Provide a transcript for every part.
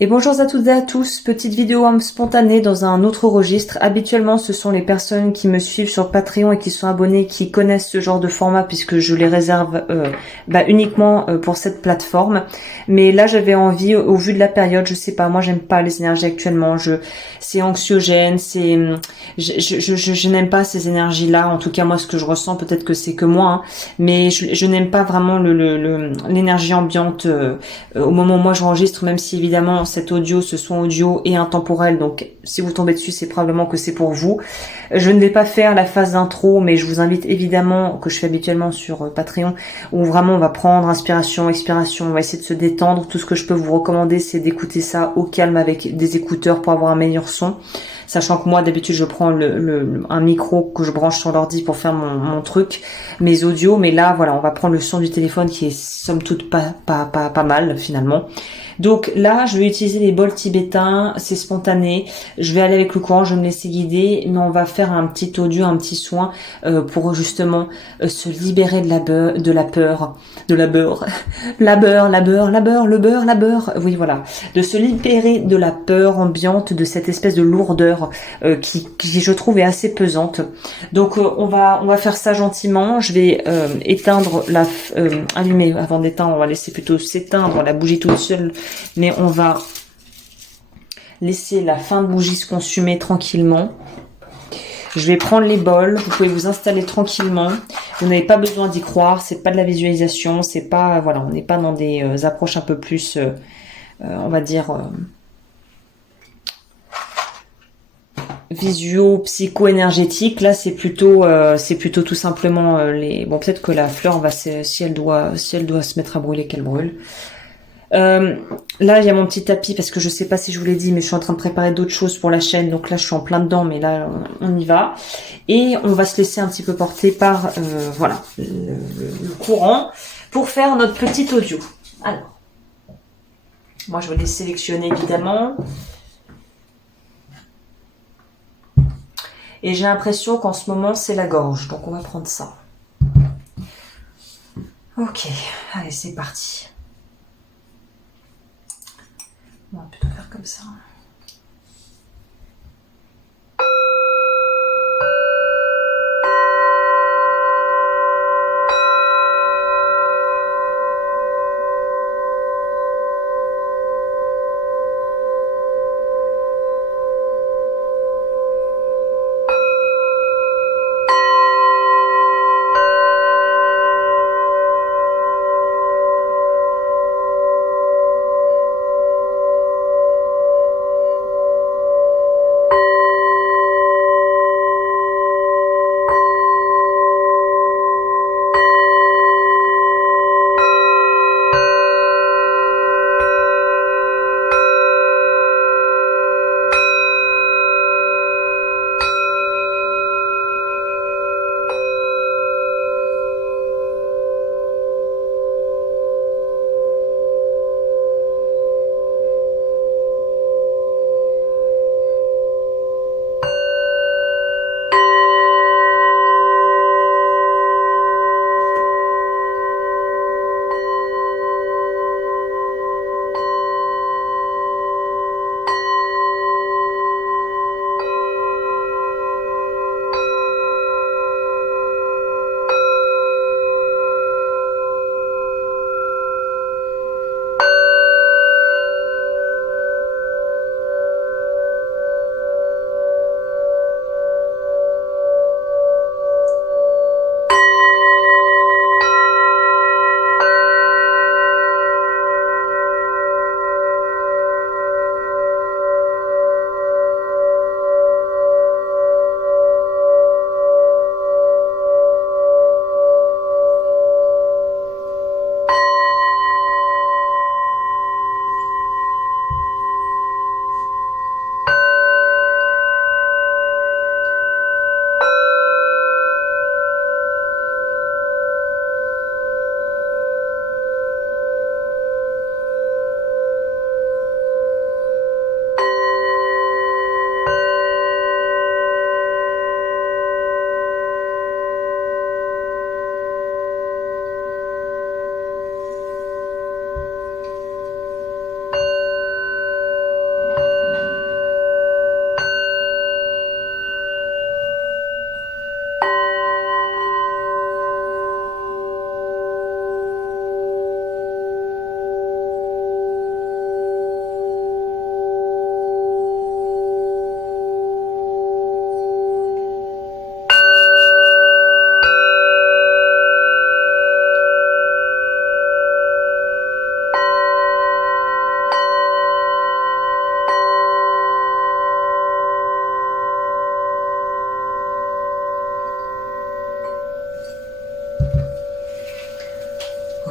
Et bonjour à toutes et à tous, petite vidéo spontanée dans un autre registre. Habituellement, ce sont les personnes qui me suivent sur Patreon et qui sont abonnées qui connaissent ce genre de format puisque je les réserve uniquement pour cette plateforme. Mais là, j'avais envie, au vu de la période, je sais pas, moi j'aime pas les énergies actuellement. C'est anxiogène, je n'aime pas ces énergies-là. En tout cas, moi, ce que je ressens, peut-être que c'est que moi, hein, mais je n'aime pas vraiment l'énergie ambiante. Au moment où moi j'enregistre, même si évidemment cet audio, ce son audio est intemporel, donc si vous tombez dessus, c'est probablement que c'est pour vous. Je ne vais pas faire la phase d'intro, mais je vous invite évidemment, que je fais habituellement sur Patreon, où vraiment on va prendre inspiration, expiration, on va essayer de se détendre. Tout ce que je peux vous recommander, c'est d'écouter ça au calme avec des écouteurs pour avoir un meilleur son. Sachant que moi, d'habitude, je prends un micro que je branche sur l'ordi pour faire mon truc, mes audios. Mais là, voilà, on va prendre le son du téléphone qui est somme toute pas mal finalement. Donc là, je vais utiliser les bols tibétains, c'est spontané. Je vais aller avec le courant, je vais me laisser guider, mais on va faire un petit audio, un petit soin pour justement se libérer de la peur, de la beurre, le beurre, la beurre. Oui, voilà, de se libérer de la peur ambiante, de cette espèce de lourdeur qui je trouve est assez pesante. Donc on va faire ça gentiment. Je vais éteindre allumer avant d'éteindre. On va laisser plutôt s'éteindre la bougie toute seule, mais on va laisser la fin de bougie se consumer tranquillement. Je vais prendre les bols. Vous pouvez vous installer tranquillement. Vous n'avez pas besoin d'y croire. C'est pas de la visualisation. C'est pas voilà. On n'est pas dans des approches un peu plus, on va dire. Visio psycho-énergétique. Là c'est plutôt tout simplement les bon, peut-être que la fleur va si elle doit se mettre à brûler, qu'elle brûle. Là il y a mon petit tapis parce que je sais pas si je vous l'ai dit, mais je suis en train de préparer d'autres choses pour la chaîne, donc là je suis en plein dedans, mais là on y va et on va se laisser un petit peu porter par voilà le courant pour faire notre petit audio. Alors moi je vais les sélectionner évidemment. Et j'ai l'impression qu'en ce moment, c'est la gorge. Donc, on va prendre ça. Ok, allez, c'est parti. On va plutôt faire comme ça.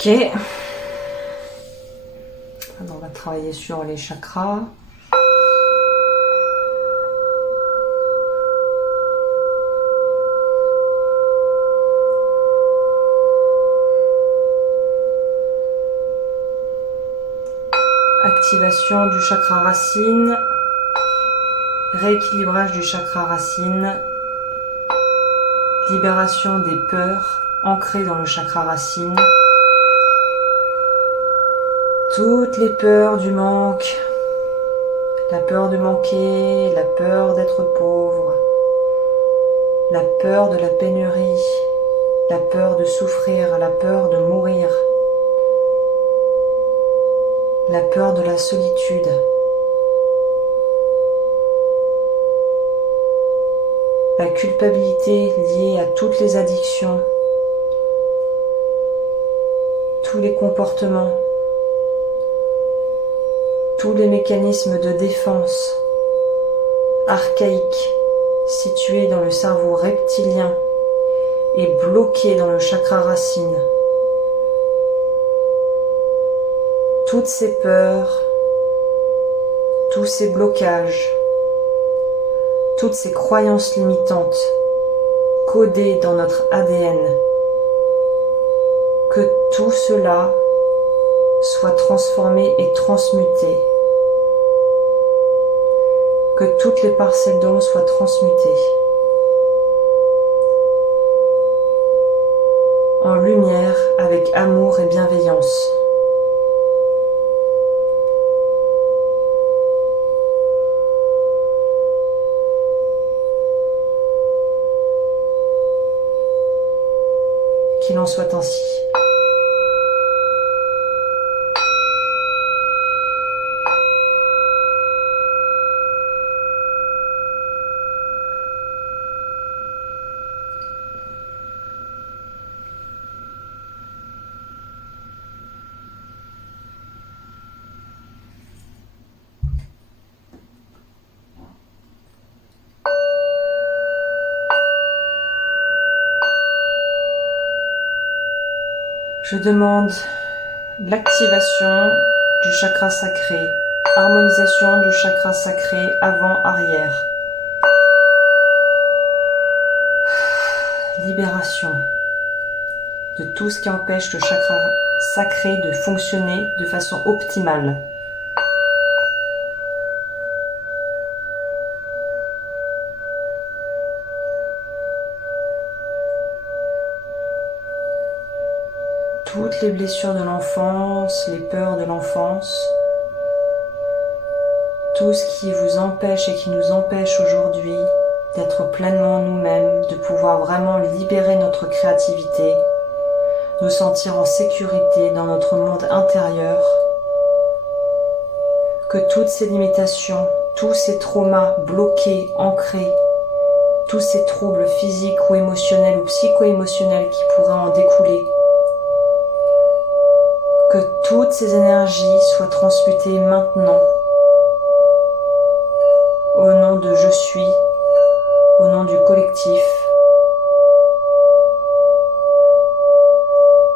Ok. Alors, on va travailler sur les chakras. Activation du chakra racine, rééquilibrage du chakra racine, libération des peurs ancrées dans le chakra racine, toutes les peurs du manque, la peur de manquer, la peur d'être pauvre, la peur de la pénurie, la peur de souffrir, la peur de mourir, la peur de la solitude. La culpabilité liée à toutes les addictions, tous les comportements, tous les mécanismes de défense archaïques situés dans le cerveau reptilien et bloqués dans le chakra racine. Toutes ces peurs, tous ces blocages, toutes ces croyances limitantes codées dans notre ADN, que tout cela soit transformé et transmuté, que toutes les parcelles d'ombre soient transmutées en lumière avec amour et bienveillance. Qu'il en soit ainsi. Je demande l'activation du chakra sacré, harmonisation du chakra sacré avant-arrière, libération de tout ce qui empêche le chakra sacré de fonctionner de façon optimale. Toutes les blessures de l'enfance, les peurs de l'enfance, tout ce qui vous empêche et qui nous empêche aujourd'hui d'être pleinement nous-mêmes, de pouvoir vraiment libérer notre créativité, nous sentir en sécurité dans notre monde intérieur, que toutes ces limitations, tous ces traumas bloqués, ancrés, tous ces troubles physiques ou émotionnels ou psycho-émotionnels qui pourraient en découler, que toutes ces énergies soient transmutées maintenant au nom de je suis, au nom du collectif,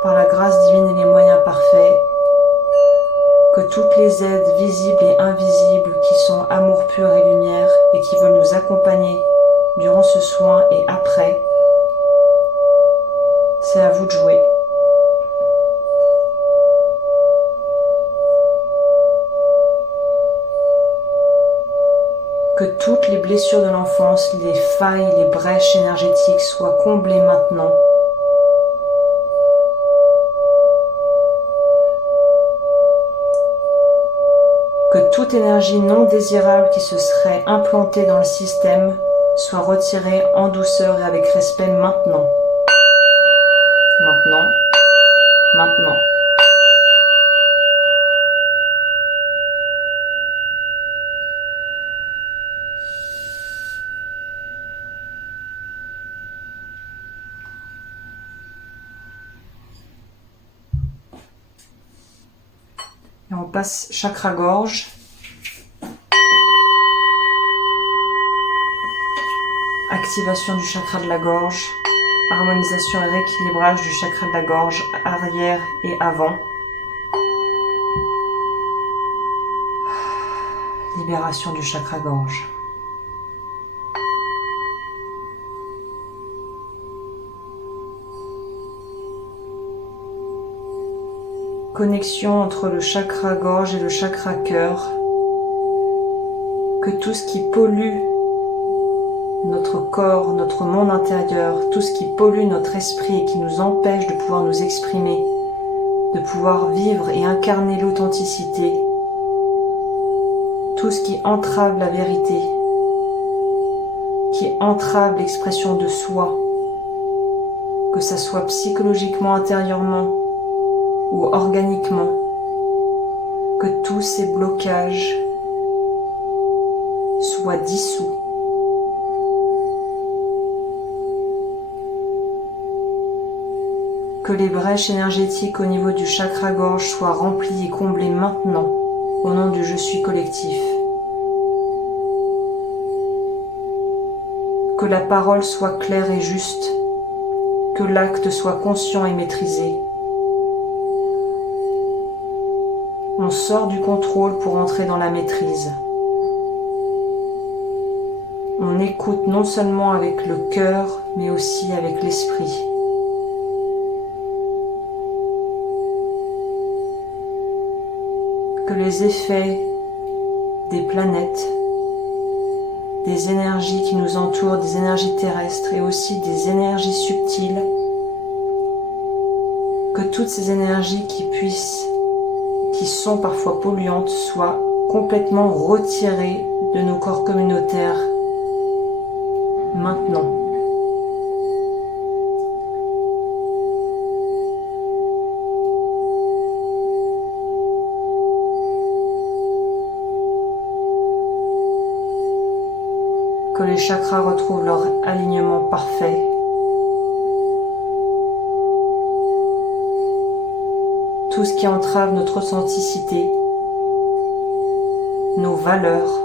par la grâce divine et les moyens parfaits, que toutes les aides visibles et invisibles qui sont amour pur et lumière et qui veulent nous accompagner durant ce soin et après, c'est à vous de jouer. Que toutes les blessures de l'enfance, les failles, les brèches énergétiques soient comblées maintenant. Que toute énergie non désirable qui se serait implantée dans le système soit retirée en douceur et avec respect maintenant. Maintenant. Maintenant. Et on passe chakra-gorge. Activation du chakra de la gorge. Harmonisation et rééquilibrage du chakra de la gorge, arrière et avant. Libération du chakra gorge. Connexion entre le chakra gorge et le chakra cœur. Que tout ce qui pollue notre corps, notre monde intérieur, tout ce qui pollue notre esprit et qui nous empêche de pouvoir nous exprimer, de pouvoir vivre et incarner l'authenticité, tout ce qui entrave la vérité, qui entrave l'expression de soi, que ça soit psychologiquement, intérieurement ou organiquement, que tous ces blocages soient dissous. Que les brèches énergétiques au niveau du chakra gorge soient remplies et comblées maintenant, au nom du je suis collectif. Que la parole soit claire et juste, que l'acte soit conscient et maîtrisé. On sort du contrôle pour entrer dans la maîtrise. On écoute non seulement avec le cœur, mais aussi avec l'esprit. Que les effets des planètes, des énergies qui nous entourent, des énergies terrestres et aussi des énergies subtiles, que toutes ces énergies qui sont parfois polluantes, soient complètement retirées de nos corps communautaires maintenant. Que les chakras retrouvent leur alignement parfait. Tout ce qui entrave notre authenticité, nos valeurs,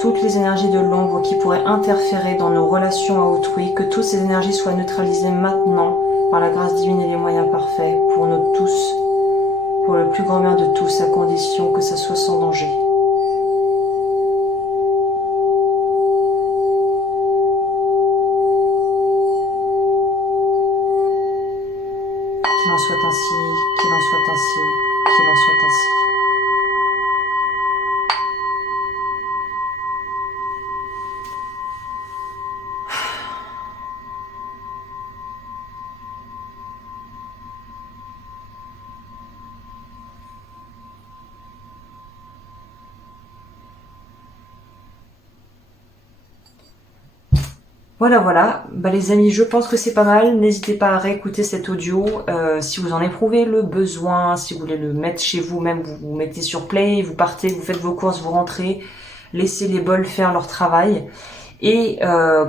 toutes les énergies de l'ombre qui pourraient interférer dans nos relations à autrui, que toutes ces énergies soient neutralisées maintenant par la grâce divine et les moyens parfaits pour nous tous, pour le plus grand bien de tous, à condition que ça soit sans danger. Qu'il en soit ainsi, qu'il en soit ainsi, qu'il en soit ainsi. Voilà, bah les amis, je pense que c'est pas mal. N'hésitez pas à réécouter cet audio si vous en éprouvez le besoin, si vous voulez le mettre chez vous, même vous mettez sur play, vous partez, vous faites vos courses, vous rentrez, laissez les bols faire leur travail. Et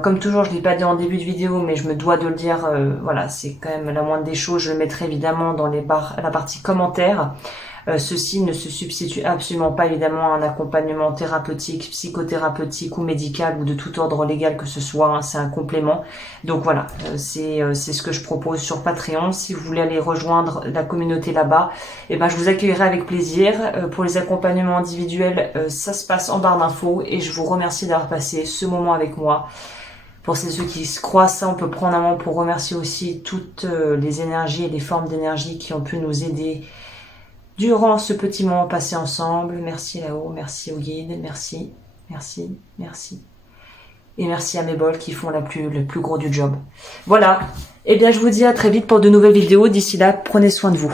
comme toujours, je ne l'ai pas dit en début de vidéo, mais je me dois de le dire, voilà, c'est quand même la moindre des choses. Je le mettrai évidemment dans la partie commentaires. Ceci ne se substitue absolument pas évidemment à un accompagnement thérapeutique, psychothérapeutique ou médical ou de tout ordre légal que ce soit, hein, c'est un complément. Donc voilà, c'est ce que je propose sur Patreon. Si vous voulez aller rejoindre la communauté là-bas, eh ben, je vous accueillerai avec plaisir. Pour les accompagnements individuels, ça se passe en barre d'infos et je vous remercie d'avoir passé ce moment avec moi. Pour ceux qui se croient ça, on peut prendre un moment pour remercier aussi toutes les énergies et les formes d'énergie qui ont pu nous aider durant ce petit moment passé ensemble. Merci là-haut, merci au guide, merci. Et merci à mes bols qui font le plus gros du job. Voilà, et bien je vous dis à très vite pour de nouvelles vidéos. D'ici là, prenez soin de vous.